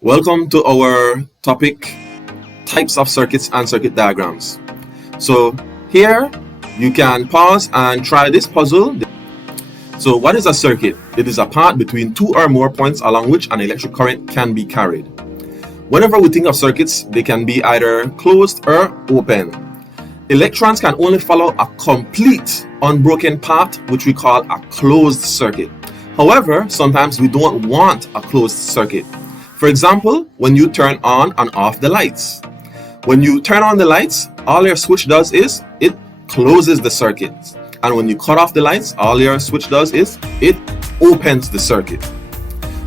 Welcome to our topic, types of circuits and circuit diagrams. So here you can pause and try this puzzle. So what is a circuit? It is a path between two or more points along which an electric current can be carried. Whenever we think of circuits, they can be either closed or open. Electrons can only follow a complete unbroken path, which we call a closed circuit. However, sometimes we don't want a closed circuit. For example, when you turn on and off the lights. When you turn on the lights, all your switch does is it closes the circuit. And when you cut off the lights, all your switch does is it opens the circuit.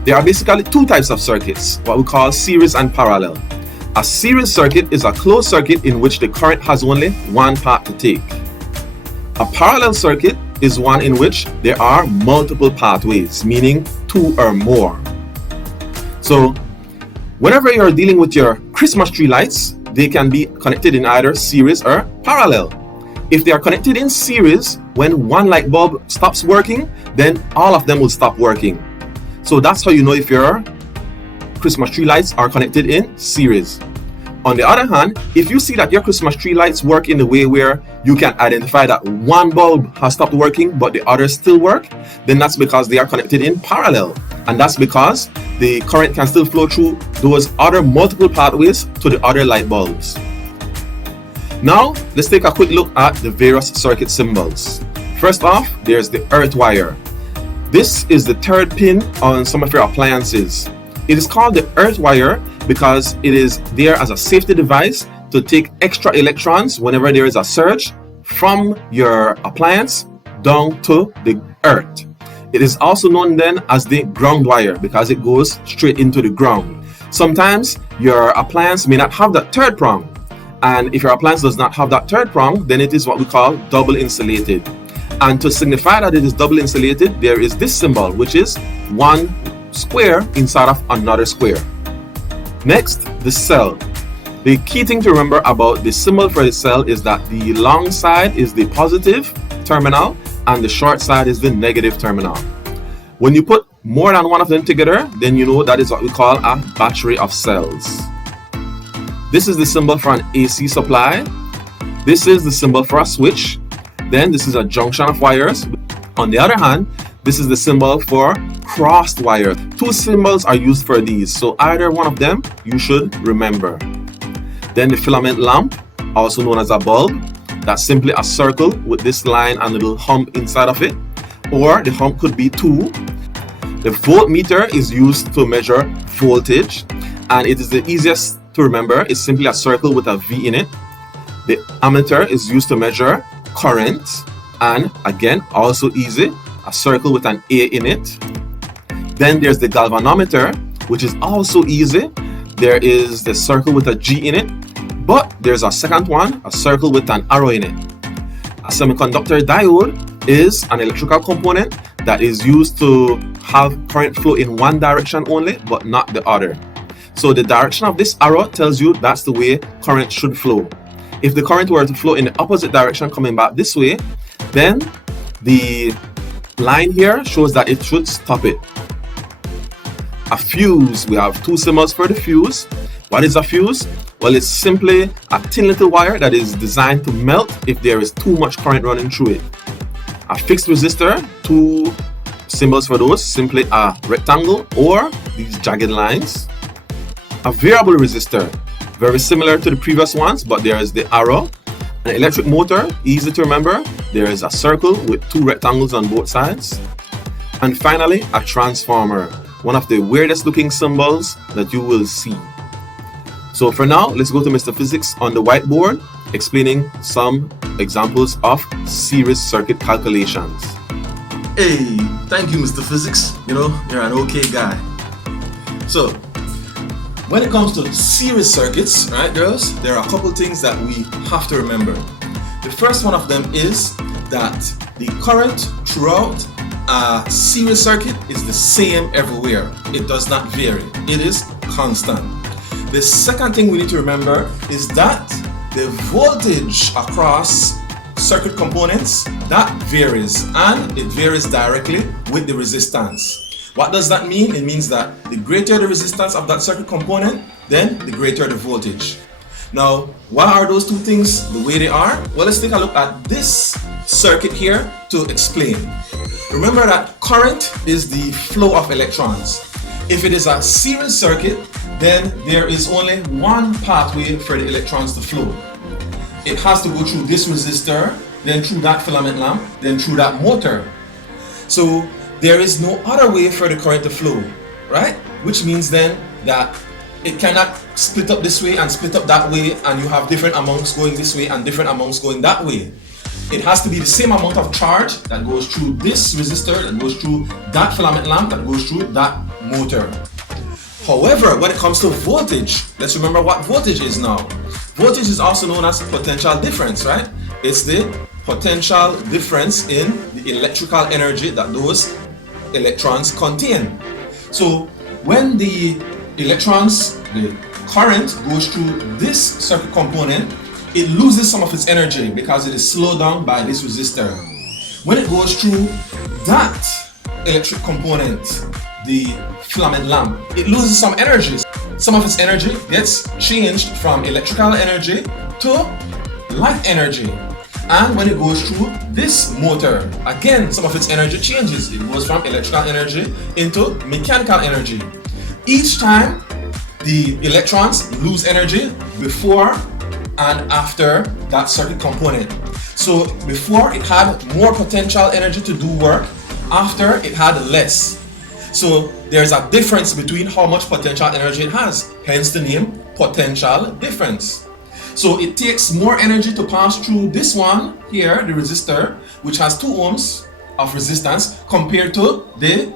There are basically two types of circuits, what we call series and parallel. A series circuit is a closed circuit in which the current has only one path to take. A parallel circuit is one in which there are multiple pathways, meaning two or more. So, whenever you're dealing with your Christmas tree lights, they can be connected in either series or parallel. If they are connected in series, when one light bulb stops working, then all of them will stop working. So that's how you know if your Christmas tree lights are connected in series. On the other hand, if you see that your Christmas tree lights work in a way where you can identify that one bulb has stopped working but the others still work, then that's because they are connected in parallel. And that's because the current can still flow through those other multiple pathways to the other light bulbs. Now, let's take a quick look at the various circuit symbols. First off, there's the earth wire. This is the third pin on some of your appliances. It is called the earth wire because it is there as a safety device to take extra electrons whenever there is a surge from your appliance down to the earth. It is also known then as the ground wire because it goes straight into the ground. Sometimes your appliance may not have that third prong, and if your appliance does not have that third prong, then it is what we call double insulated. And to signify that it is double insulated, there is this symbol, which is one square inside of another square. Next, the cell. The key thing to remember about the symbol for the cell is that the long side is the positive terminal and the short side is the negative terminal. When you put more than one of them together, then you know that is what we call a battery of cells. This is the symbol for an AC supply. This is the symbol for a switch. Then this is a junction of wires. On the other hand, this is the symbol for crossed wire. Two symbols are used for these, so either one of them you should remember. Then the filament lamp, also known as a bulb, that's simply a circle with this line and a little hump inside of it, or the hump could be two. The voltmeter is used to measure voltage, and it is the easiest to remember. It's simply a circle with a V in it. The ammeter is used to measure current, and again, also easy, a circle with an A in it. Then there's the galvanometer, which is also easy. There is the circle with a G in it, but there's a second one, a circle with an arrow in it. A semiconductor diode is an electrical component that is used to have current flow in one direction only, but not the other. So the direction of this arrow tells you that's the way current should flow. If the current were to flow in the opposite direction coming back this way, then the line here shows that it should stop it. A fuse, we have two symbols for the fuse. What is a fuse? Well, it's simply a thin little wire that is designed to melt if there is too much current running through it. A fixed resistor, two symbols for those, simply a rectangle or these jagged lines. A variable resistor, very similar to the previous ones, but there is the arrow. An electric motor, easy to remember. There is a circle with two rectangles on both sides. And finally, a transformer, one of the weirdest looking symbols that you will see. So for now, let's go to Mr. Physics on the whiteboard, explaining some examples of series circuit calculations. Hey, thank you, Mr. Physics. You know, you're an okay guy. So, when it comes to series circuits, right, girls, there are a couple things that we have to remember. The first one of them is that the current throughout a series circuit is the same everywhere. It does not vary. It is constant. The second thing we need to remember is that the voltage across circuit components, that varies, and it varies directly with the resistance. What does that mean? It means that the greater the resistance of that circuit component, then the greater the voltage. Now, why are those two things the way they are? Well, let's take a look at this circuit here to explain. Remember that current is the flow of electrons. If it is a series circuit, then there is only one pathway for the electrons to flow. It has to go through this resistor, then through that filament lamp, then through that motor. So there is no other way for the current to flow, right? Which means then that it cannot split up this way and split up that way, and you have different amounts going this way and different amounts going that way. It has to be the same amount of charge that goes through this resistor, that goes through that filament lamp, that goes through that motor. However, when it comes to voltage, let's remember what voltage is now. Voltage is also known as potential difference, right? It's the potential difference in the electrical energy that those electrons contain. So when the electrons, the current goes through this circuit component, it loses some of its energy because it is slowed down by this resistor. When it goes through that electric component, the filament lamp, it loses some energy. Some of its energy gets changed from electrical energy to light energy. And when it goes through this motor, again, some of its energy changes. It goes from electrical energy into mechanical energy. Each time, the electrons lose energy before and after that circuit component. So before it had more potential energy to do work, after it had less. So there's a difference between how much potential energy it has, hence the name potential difference. So it takes more energy to pass through this one here, the resistor, which has 2 ohms of resistance, compared to the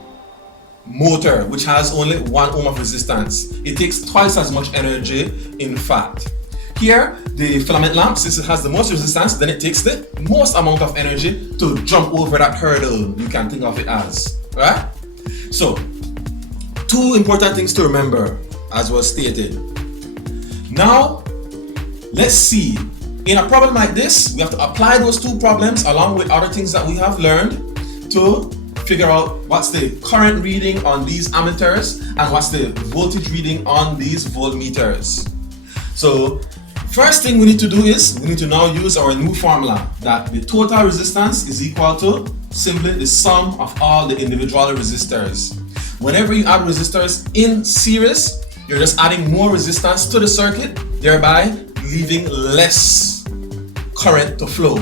motor, which has only 1 ohm of resistance. It takes twice as much energy, in fact. Here, the filament lamp, since it has the most resistance, then it takes the most amount of energy to jump over that hurdle, you can think of it as, right? So, 2 important things to remember, as was stated. Now, let's see. In a problem like this, we have to apply those 2 problems along with other things that we have learned to figure out what's the current reading on these ammeters and what's the voltage reading on these voltmeters. So, first thing we need to do is we need to now use our new formula that the total resistance is equal to simply the sum of all the individual resistors. Whenever you add resistors in series, you're just adding more resistance to the circuit, thereby leaving less current to flow.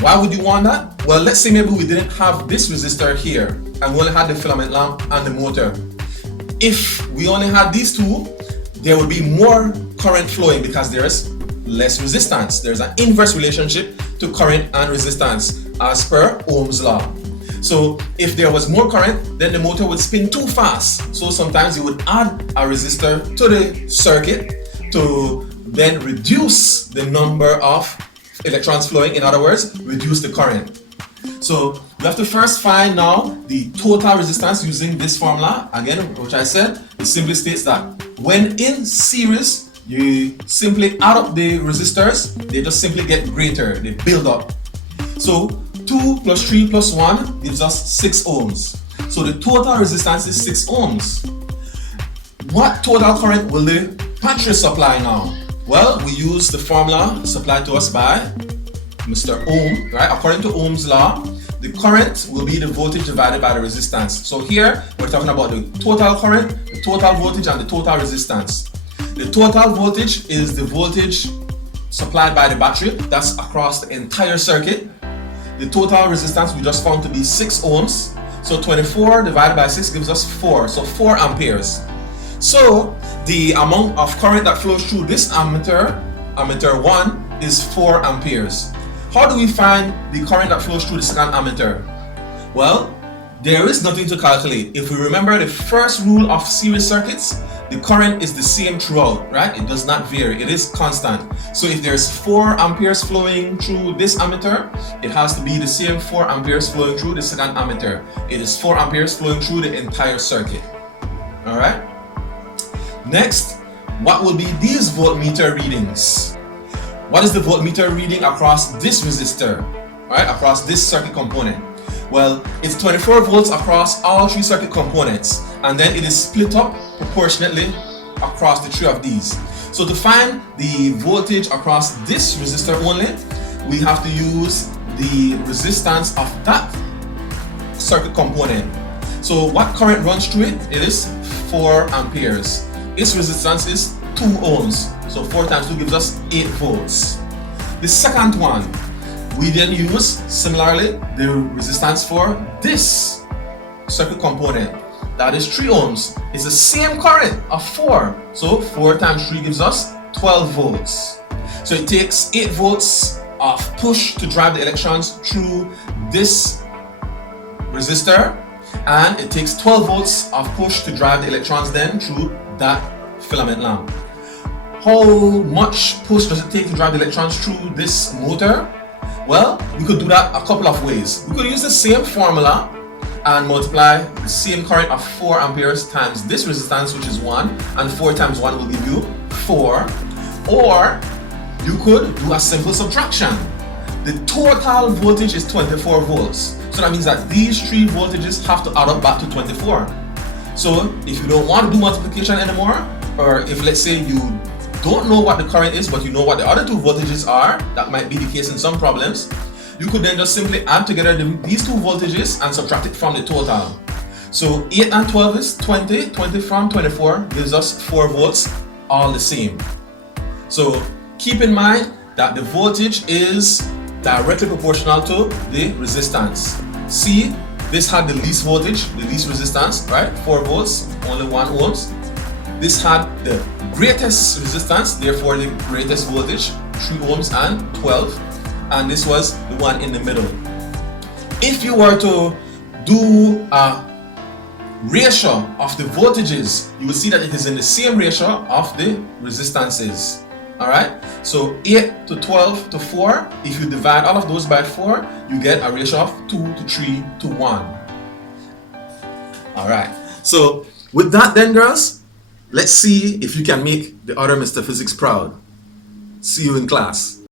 Why would you want that? Well, let's say maybe we didn't have this resistor here and we only had the filament lamp and the motor. If we only had these 2, there would be more current flowing because there's less resistance. There's an inverse relationship to current and resistance as per Ohm's law. So if there was more current, then the motor would spin too fast. So sometimes you would add a resistor to the circuit to then reduce the number of electrons flowing. In other words, reduce the current. So we have to first find now the total resistance using this formula. Again, which I said, it simply states that when in series, you simply add up the resistors, they just simply get greater, they build up. So 2 plus 3 plus 1 gives us 6 ohms. So the total resistance is 6 ohms. What total current will the battery supply now? Well, we use the formula supplied to us by Mr. Ohm, right? According to Ohm's law, the current will be the voltage divided by the resistance. So here, we're talking about the total current, the total voltage, and the total resistance. The total voltage is the voltage supplied by the battery. That's across the entire circuit. The total resistance we just found to be 6 ohms. So 24 divided by 6 gives us 4. So 4 amperes. So the amount of current that flows through this ammeter, ammeter 1, is 4 amperes. How do we find the current that flows through the second ammeter? Well, there is nothing to calculate. If we remember the first rule of series circuits, the current is the same throughout, right? It does not vary, it is constant. So if there's 4 amperes flowing through this ammeter, it has to be the same 4 amperes flowing through the second ammeter. It is 4 amperes flowing through the entire circuit. Alright? Next, what will be these voltmeter readings? What is the voltmeter reading across this resistor? Alright, across this circuit component? Well, it's 24 volts across all three circuit components, and then it is split up proportionately across the three of these. So to find the voltage across this resistor only, we have to use the resistance of that circuit component. So what current runs through it? It is 4 amperes. Its resistance is 2 ohms. So 4 times 2 gives us 8 volts. The second one, we then use similarly the resistance for this circuit component. That is 3 ohms. It's the same current of 4. So 4 times 3 gives us 12 volts. So it takes 8 volts of push to drive the electrons through this resistor, and it takes 12 volts of push to drive the electrons then through that filament lamp. How much push does it take to drive the electrons through this motor? Well, we could do that a couple of ways. We could use the same formula and multiply the same current of 4 amperes times this resistance, which is 1, and 4 times 1 will give you 4. Or you could do a simple subtraction. The total voltage is 24 volts. So that means that these three voltages have to add up back to 24. So if you don't want to do multiplication anymore, or if let's say you don't know what the current is, but you know what the other two voltages are, that might be the case in some problems, you could then just simply add together these two voltages and subtract it from the total. So 8 and 12 is 20, 20 from 24 gives us 4 volts, all the same. So keep in mind that the voltage is directly proportional to the resistance. See, this had the least voltage, the least resistance, right? 4 volts, only 1 ohms. This had the greatest resistance, therefore the greatest voltage, 3 ohms and 12. And this was the one in the middle. If you were to do a ratio of the voltages, you will see that it is in the same ratio of the resistances. Alright, so 8 to 12 to 4, if you divide all of those by 4, you get a ratio of 2 to 3 to 1. Alright, so with that then girls, let's see if you can make the other Mr. Physics proud. See you in class.